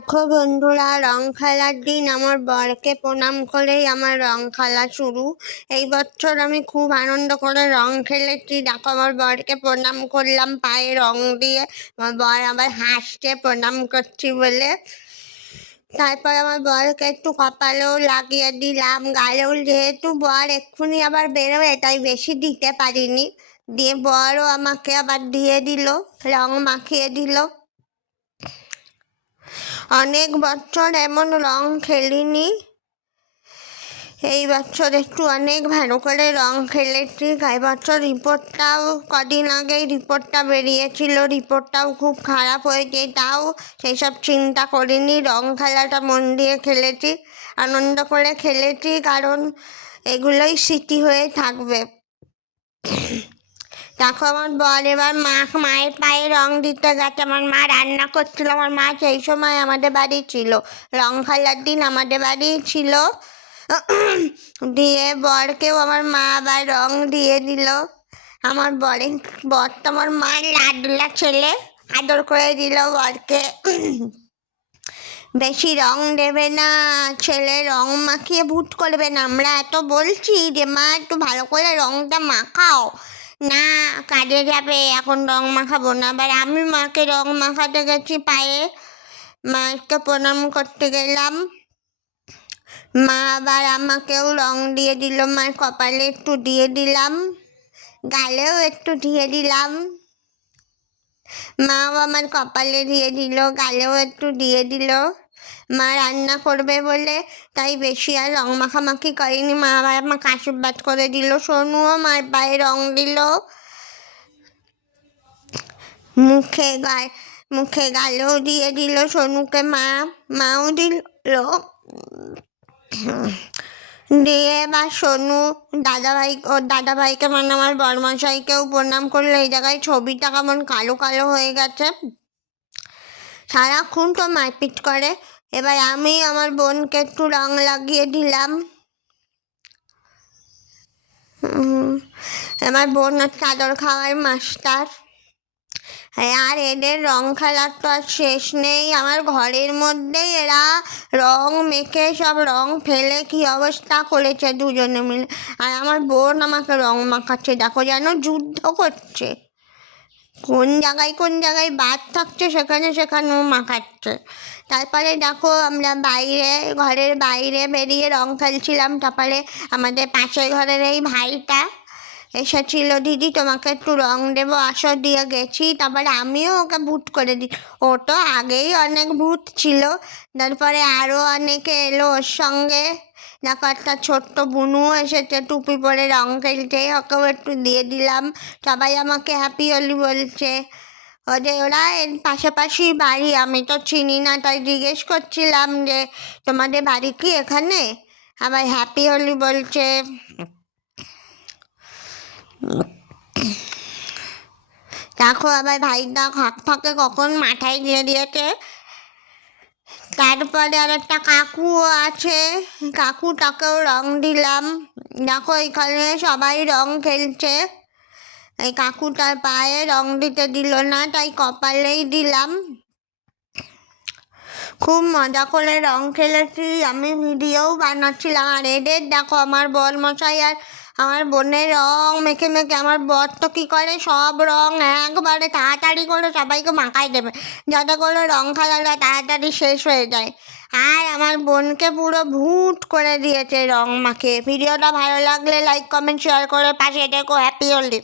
দেখো বন্ধুরা, রং খেলার দিন আমার বরকে প্রণাম করেই আমার রং খেলা শুরু। এই বছর আমি খুব আনন্দ করে রং খেলেছি। দেখো আমার বরকে প্রণাম করলাম পায়ে রং দিয়ে। আমার বর আবার হাসছে প্রণাম করছি বলে। তারপর আমার বরকে একটু কপালেও লাগিয়ে দিলাম, গালেও। যেহেতু বর এক্ষুনি আবার বেরোয় তাই বেশি দিতে পারিনি। দিয়ে বরও আমাকে আবার দিয়ে দিল, রং মাখিয়ে দিল। অনেক বছর এমন রং খেলিনি, এই বছর একটু অনেক ভালো করে রং খেলেছি। এই বছর রিপোর্টটাও কদিন আগেই রিপোর্টটা বেরিয়েছিল, রিপোর্টটাও খুব খারাপ হয়েছে। তাও সেসব চিন্তা করিনি, রং খেলাটা মন দিয়ে খেলেছি, আনন্দ করে খেলেছি, কারণ এগুলোই স্মৃতি হয়ে থাকবে। দেখো আমার বর এবার মায়ের পায়ে রং দিতে গেছে। আমার মা রান্না করছিল, আমার মা সেই সময় আমাদের বাড়ি ছিল, রং খেলার দিন আমাদের বাড়ি ছিল। দিয়ে বরকেও আমার মা আবার রং দিয়ে দিল। আমার বর তো আমার মার লাডলা ছেলে, আদর করে দিল বরকে। বেশি রং দেবে না, ছেলে রং মাখিয়ে ভূত করবে না। আমরা এত বলছি যে মা একটু ভালো করে রংটা মাখাও, না কাজে যাবে, এখন রং মাখাবো না। আবার আমি মাকে রং মাখাতে গেছি পায়ে, মাকে প্রণাম করতে গেলাম। মা আবার আমাকেও রং দিয়ে দিল, মার কপালে একটু দিয়ে দিলাম, গালেও একটু দিয়ে দিলাম। মাও আমার কপালে দিয়ে দিল, গালেও একটু দিয়ে দিল। মা রান্না করবে বলে তাই বেশি আর রং মাখামাখি করেনি। মা আবার আমাকে আশীর্বাদ করে দিল। সোনুও মার পায়ে রং দিল, মুখে গালেও দিয়ে দিল সোনুকে। মাও দিল। দিয়ে এবার সোনু ওর দাদাভাইকে মানে আমার বড়মশাইকেও প্রণাম করলো। এই জায়গায় ছবিটা কেমন কালো কালো হয়ে গেছে, সারাক্ষণ তো মারপিট করে। এবার আমি আমার বোনকে একটু রং লাগিয়ে দিলাম। আমার বোন চাদর খাওয়ার মাস্টার। আর এদের রং খেলার তো আর শেষ নেই। আমার ঘরের মধ্যেই এরা রং মেখে সব রং ফেলে কী অবস্থা করেছে দুজনে মিলে। আর আমার বোন আমাকে রং মাখাচ্ছে, দেখো যেন যুদ্ধ করছে, কোন জায়গায় বাদ থাকছে সেখানেও মাখাচ্ছে। তারপরে দেখো আমরা ঘরের বাইরে বেরিয়ে রং খেলছিলাম। তারপরে আমাদের পাশের ঘরের এই ভাইটা এসেছিল, দিদি তোমাকে একটু রং দেবো আসো, দিয়ে গেছি। তারপরে আমিও ওকে ভূত করে দিই। ও তো আগেই অনেক ভূত ছিল, তারপরে আরও অনেকে এলো ওর সঙ্গে। দেখো একটা ছোট্ট বুনুও এসেছে টুপি পরে রং খেলতে, ওকেও একটু দিয়ে দিলাম। সবাই আমাকে হ্যাপি হোলি বলছে। ওরা এর পাশাপাশি বাড়ি, আমি তো চিনি না, তাই জিজ্ঞেস করছিলাম যে তোমাদের বাড়ি কি এখানে। আবার হ্যাপি হোলি বলছে। দেখো আবার ভাইটা ফাঁকে কখন মাথায় দিয়ে দিয়েছে। তারপরে আর একটা কাকুও আছে, কাকুটাকেও রং দিলাম। দেখো এখানে সবাই রং খেলছে। এই কাকুটার পায়ে রং দিতে দিল না, তাই কপালেই দিলাম। খুব মজা করে রং খেলেছি, আমি ভিডিওও বানাচ্ছিলাম। আর এদের দেখো আমার বরমশাই আর আমার বোনের রং মেখে আমার বর তো কী করে সব রং একবারে তাড়াতাড়ি করে সবাইকে মাখায় দেবে, যাতে করে রং খেলাটা তাড়াতাড়ি শেষ হয়ে যায়। আর আমার বোনকে পুরো ভূত করে দিয়েছে রং মাখিয়ে। ভিডিওটা ভালো লাগলে লাইক কমেন্ট শেয়ার করে পাশে দেখো। হ্যাপি হোলি।